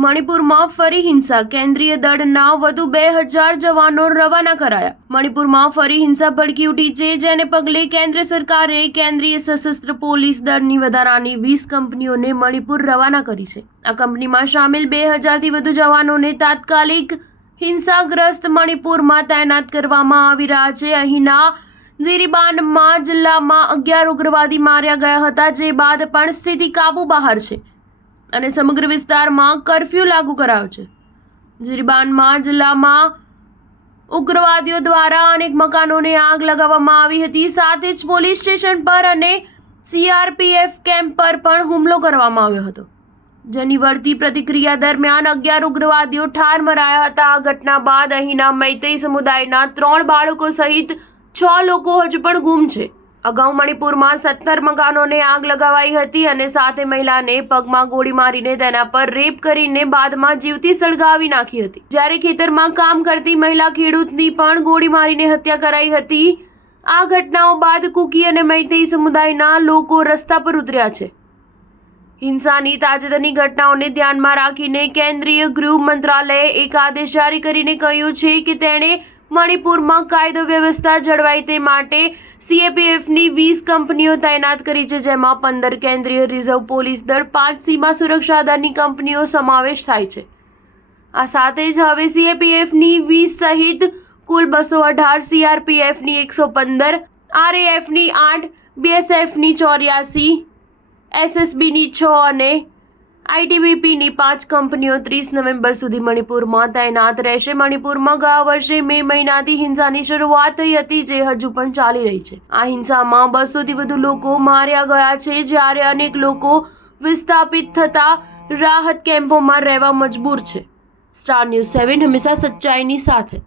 મણિપુરમાં ફરી હિંસા, કેન્દ્રીય દળના વધુ 2000 જવાનો રવાના કરાયા. મણિપુરમાં ફરી હિંસા ભડકી ઉઠી છે, જેને પગલે કેન્દ્ર સરકારે કેન્દ્રીય સશસ્ત્ર પોલીસ દળની વધારાની 20 કંપનીઓને મણિપુર રવાના કરી છે. આ કંપનીમાં સામેલ 2000થી વધુ જવાનોને તાત્કાલિક હિંસાગ્રસ્ત મણિપુરમાં તૈનાત કરવામાં આવી રહ્યા છે. અહીંના ઝિરીબાનમાં જિલ્લામાં 11 ઉગ્રવાદી માર્યા ગયા હતા, જે બાદ પણ સ્થિતિ કાબુ બહાર છે અને સમગ્ર વિસ્તારમાં કર્ફ્યુ લાગુ કરાયો છે. ઝિરીબાનમાં જિલ્લામાં ઉગ્રવાદીઓ દ્વારા અનેક મકાનોને આગ લગાવવામાં આવી હતી. સાથે જ પોલીસ સ્ટેશન પર અને CRPF કેમ્પ પર પણ હુમલો કરવામાં આવ્યો હતો, જેની વળતી પ્રતિક્રિયા દરમિયાન 11 ઉગ્રવાદીઓ ઠાર મરાયા હતા. આ ઘટના બાદ અહીંના મૈતેઈ સમુદાયના 3 બાળકો સહિત 6 લોકો હજુ પણ ગુમ છે. અગાઉ મણિપુરમાં 17 મકાનોને આગ લગાવાઈ હતી અને સાથે મહિલાને પગમાં ગોળી મારીને તેના પર રેપ કરીને બાદમાં જીવતી સળગાવી નાખી હતી. જ્યારે ખેતરમાં કામ કરતી મહિલા ખેડૂતની પણ ગોળી મારીને હત્યા કરાઈ હતી. આ ઘટનાઓ બાદ કુકી અને મૈતેઈ સમુદાયના લોકો રસ્તા પર ઉતર્યા છે. હિંસાની તાજેતરની ઘટનાઓને ધ્યાનમાં રાખીને કેન્દ્રીય ગૃહ મંત્રાલયે એક આદેશ જારી કરીને કહ્યું છે કે તેણે મણિપુરમાં કાયદો વ્યવસ્થા જળવાય તે માટે CRPFની 20 કંપનીઓ તૈનાત કરી છે, જેમાં 15 કેન્દ્રીય રિઝર્વ પોલીસ દળ, 5 સીમા સુરક્ષા દળની કંપનીઓ સમાવેશ થાય છે. આ સાથે જ હવે CRPFની 20 સહિત કુલ 218, CRPFની 115, RAFની 8, BSFની 84, SSBની 6 અને ITBPની 5 કંપનીઓ 30 નવેમ્બર સુધી મણિપુરમાં તૈનાત રહેશે. મણિપુરમાં ગયા વર્ષે મે મહિનાથી હિંસાની શરૂઆત થઈ હતી, જે હજુ પણ ચાલી રહી છે. આ હિંસામાં 200થી વધુ લોકો માર્યા ગયા છે, જ્યારે અનેક લોકો વિસ્થાપિત થતા રાહત કેમ્પોમાં રહેવા મજબૂર છે. સ્ટાર ન્યૂઝ 7 હંમેશા સચ્ચાઈની સાથે.